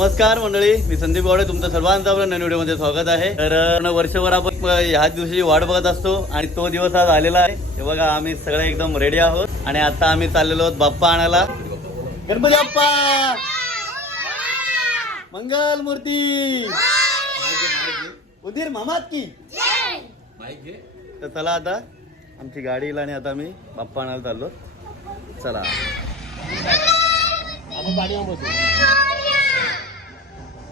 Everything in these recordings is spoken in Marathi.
नमस्कार मंडळी मी संदीप गावडे तुमचं सर्वांचं आपलं नवीन व्हिडिओमध्ये स्वागत आहे. तर वर्षभर आपण ह्याच दिवसाची वाट बघत असतो आणि तो दिवस आज आलेला आहे. हे बघा आम्ही सगळे एकदम रेडी आहोत. आणि आता आम्ही चाललेलो आहोत बाप्पा आणायला. गणपती बाप्पा! मंगल मूर्ती उदीर मामात की? तर चला आता आमची गाडी येईल आणि आता आम्ही बाप्पा आणायला चाललो. चला. आपण गाडीवर बसू.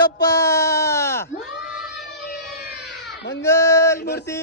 गणपती बाप्पा मंगल मूर्ती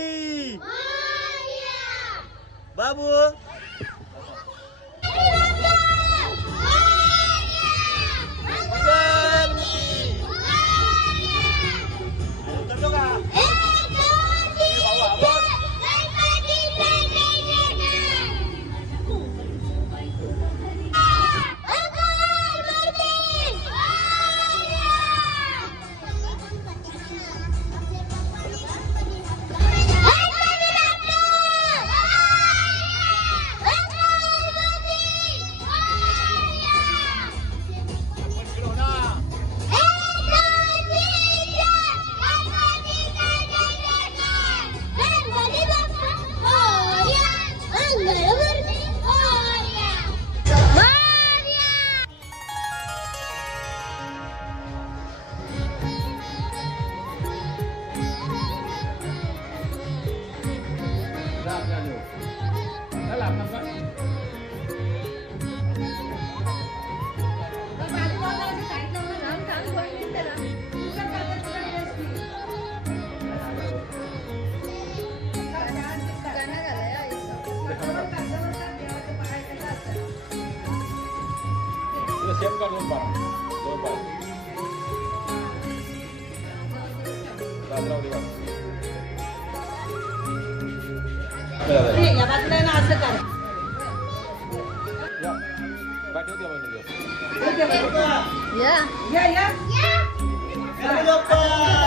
सेम का दोन बारा दोन बारा राजराव देवा या बाजूला ना असं कर या पाठवते आपण या या गणपती बाप्पा मंगल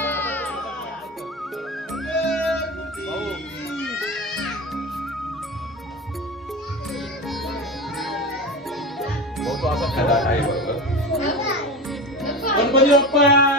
गणपती बाप्पा!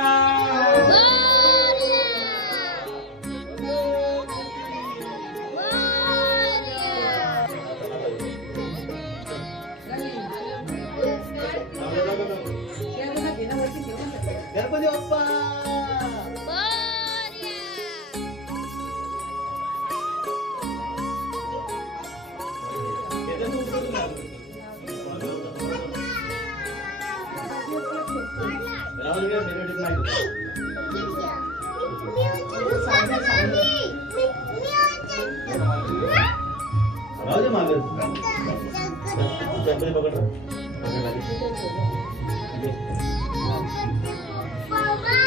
पकड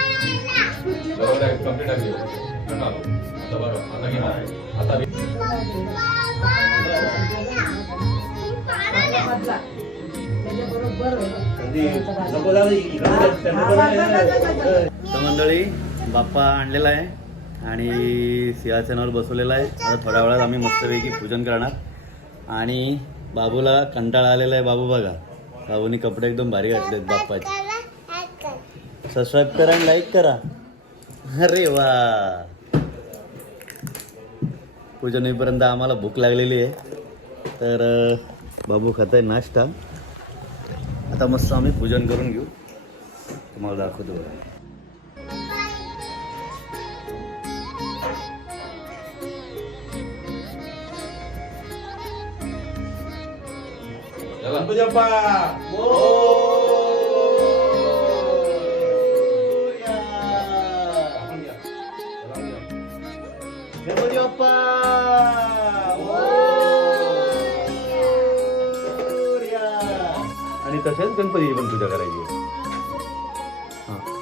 बरोबर आहे कंप्लीट आहे आता आलो. आता बरोबर आता घे मला. आता घे. तर मंडळी बाप्पा आणलेला आहे आणि सिंहासनावर बसवलेला आहे आता थोड्या वेळात आम्ही मस्तपैकी पूजन करणार आणि बाबूला कंटाळा आलेला आहे बाबू बघा. बाबूनी कपडे एकदम भारी घातलेत बाप्पाचे. सबस्क्राईब करा आणि लाईक करा. अरे वा. पूजन होईपर्यंत आम्हाला भूक लागलेली आहे. तर बाबू खात आहे नाश्ता. आता मस्त आम्ही पूजन करून घेऊ. तुम्हाला दाखवतो बघा. गणपती बाप्पा. आपण घ्या. चला, घ्या. गणपती बाप्पा. आणि तसेच गणपती पण पूजा करायची. हा.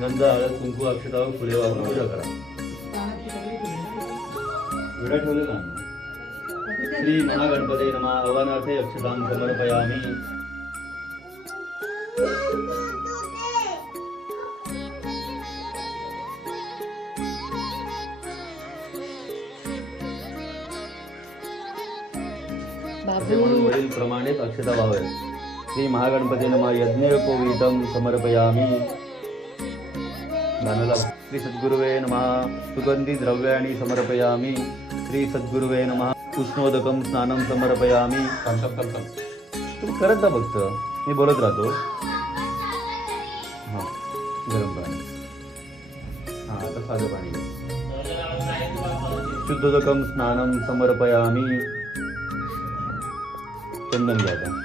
गंध हळद कुंकू अक्षता फुले वाहून पूजा करा. विडा ठेवलेला श्री महागणपती नमा. आव्हानार्थे अक्षतां समर्पयामी. असे म्हणून वडील प्रमाणित अक्षता व्हावे श्री महागणपती नमा. यज्ञोपवीतम समर्पयामी. गाण्याला श्री सद्गुरुवे नमः. सुगंधी द्रव्याणी समर्पयामी. श्री सद्गुरुवे नमः. उष्णोदकम स्नानम समर्पयामी. तुम्ही करत जा फक्त. मी बोलत राहतो. हां गरम पाणी. हां आता साधं पाणी. शुद्धोदकम स्नानम समर्पयामी. चंदन घ्या आता.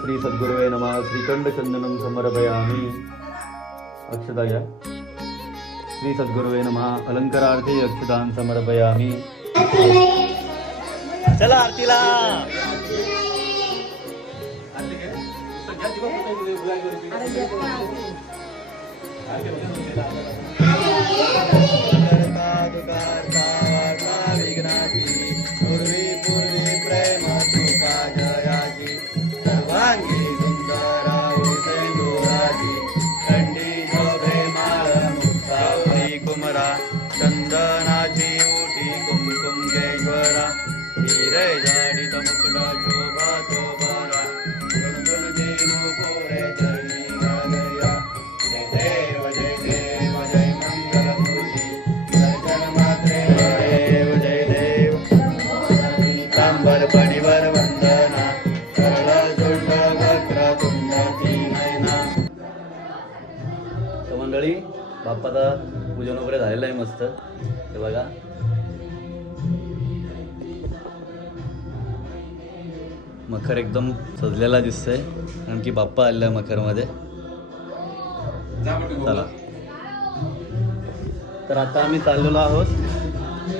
श्री सद्गुरुवे नमः. श्रीखंड चंदनम समर्पयामी. अक्षता घ्या. श्री सद्गुरुवे नमः. अलंकारार्थे अक्षतान समर्पयामी. चला आरतीला. आरती तर मंडळी बाप्पाचा पूजन वगैरे झालेलं आहे मस्त. हे बघा. मखर एकदम सजलेला दिसतंय. कारण की बाप्पा आलेला मखरमध्ये. चला. तर आता आम्ही चाललेलो आहोत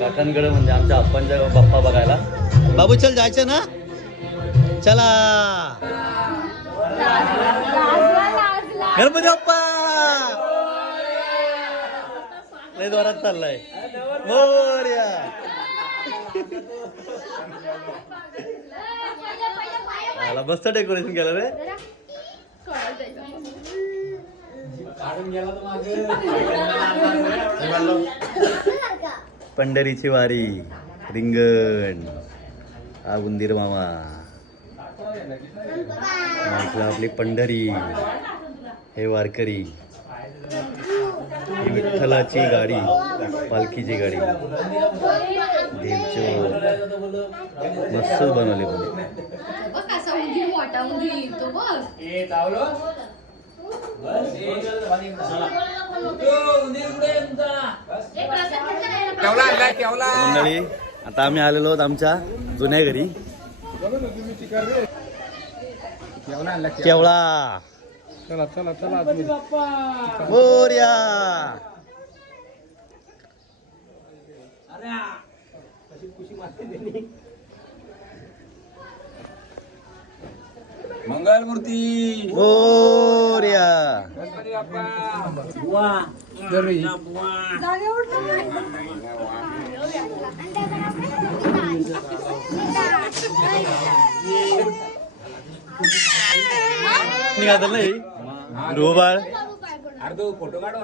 काकांकडे म्हणजे आमच्या आप्पांच्या बाप्पा बघायला. बाबू चल जायचं ना? चला. गणपती बाप्पा! लय जोरात चाललाय. मोर्या. आला मस्त डेकोरेशन केलं रे. पंढरीची वारी रिंगण. हा उंदीर मामा. म्हटलं आपली पंढरी. हे वारकरी. ही विठ्ठलाची गाडी पालखीची गाडी. देवचे मस्त बनवली? मंडळी आता आम्ही आलेलो आहोत आमच्या जुन्या घरी. केवळा. मोर्या. मंगलमूर्ती मोर्या. जागे उठलं नाही. निघाल अर्धो फोटो काढ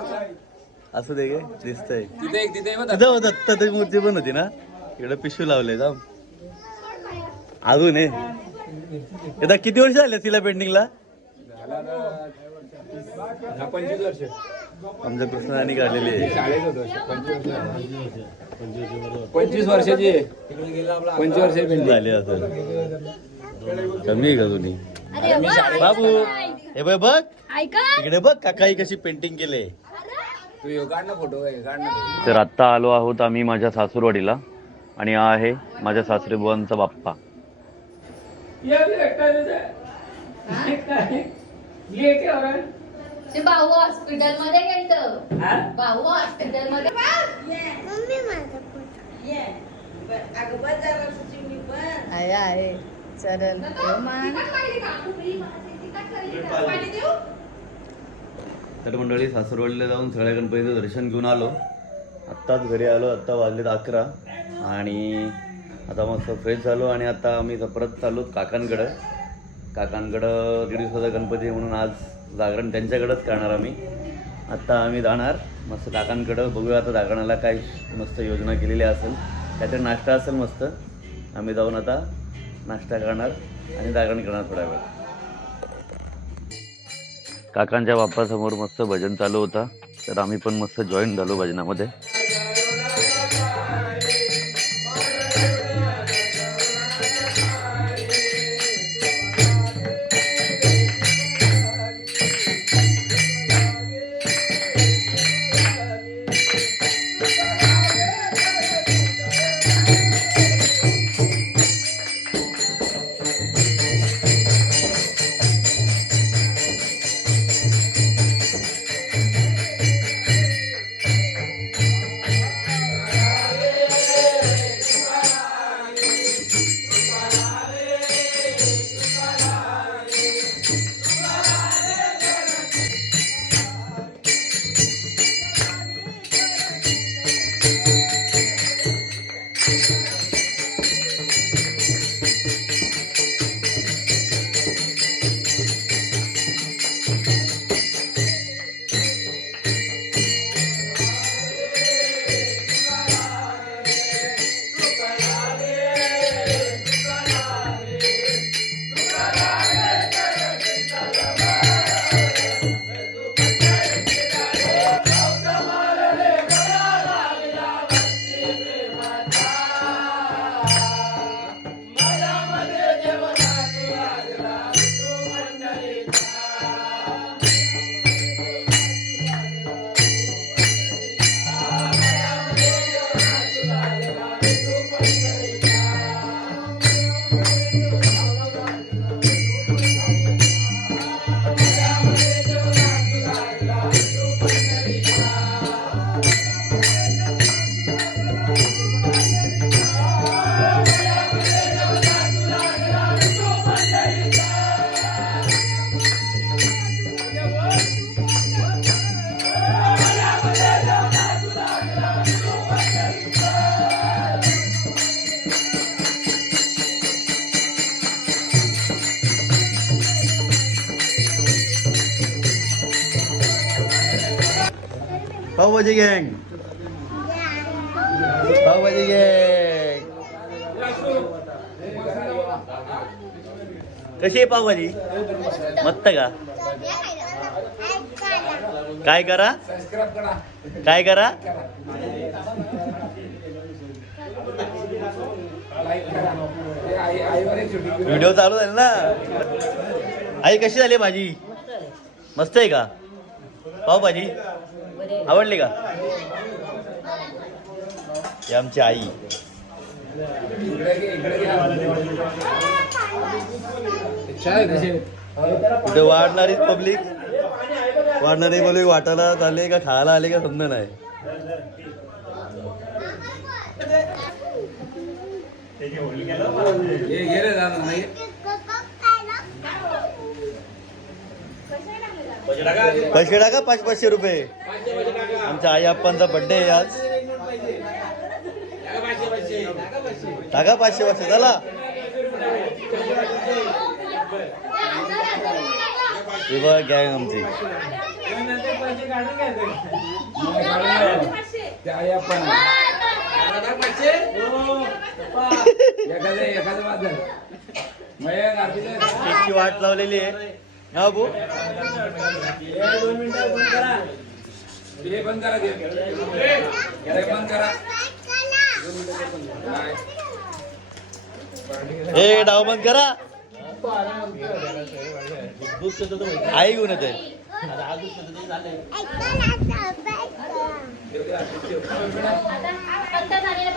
असं दे गे दिसतंय. तिथे एक तिथे दत्ताची मूर्ती पण होती ना. इकडे पिशवी लावले जाम अजून आहे एकदा किती वर्ष झाले तिला पेंटिंगला आमच्या कृष्णाने काढलेली आहे. पंचवीस वर्षाची. पंचवीस वर्षाची झाली असेल. कमी आहे का तुम्ही अरे बाबू. हे बघ बघ. ऐका इकडे बघ काकाई कशी पेंटिंग केले. तर आत्ता आलो आहोत आम्ही माझ्या सासूरवाडीला आणि हा आहे माझ्या सासरे बुवांचा बाप्पा. भाऊ हॉस्पिटलमध्ये गेलत. भाऊ हॉस्पिटलमध्ये. आहे. आहे चल तर मंडळी सासूरवाडीला जाऊन सगळ्या गणपतीचं दर्शन घेऊन आलो. आत्ताच घरी आलो आत्ता वाजलेत अकरा. आणि आता मस्त फ्रेश झालो आणि आता आम्ही परत चाललो काकांकडं. काकांकडं दीड दिवसाचा गणपती म्हणून आज जागरण त्यांच्याकडंच करणार आम्ही. आत्ता आम्ही जाणार. मस्त काकांकडं बघूया आता जागरणाला काय मस्त योजना केलेली असेल. काहीतरी नाश्ता असेल मस्त. आम्ही जाऊन आता नाश्ता करणार आणि जागरण करणार थोड्या वेळ. काकांच्या बाप्पासमोर मस्त भजन चालू होता. तर आम्ही पण मस्त जॉईन झालो भजनामध्ये. पावभाजी गँग। पावभाजी गँग। कशी आहे पावभाजी? मस्त का? काय करा? काय करा? व्हिडिओ चालू झाले ना? आई कशी झाली भाजी? मस्त आहे का? पावभाजी? आवडली का? ही आमची आई. इथे वाढणारी पब्लिक वाढणारी पब्लिक वाटायला आले का खायला आले का समजा नाही. पैसे टाका पाच पाचशे रुपये. आमच्या आई आप्पांचा बर्थडे आहे आज. टाका पाचशे वर्ष झाला गॅंग आमची. वाट लावलेली आहे. हा भाऊ हे बंद करा. हे बंद करा? हे डाव बंद करा आई घेऊन येते आता झालेले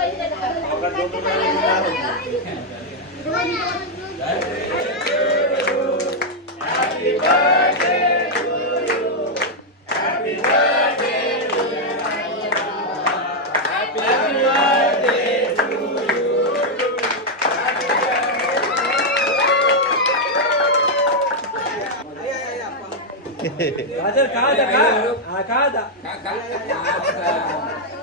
पैसे का- का-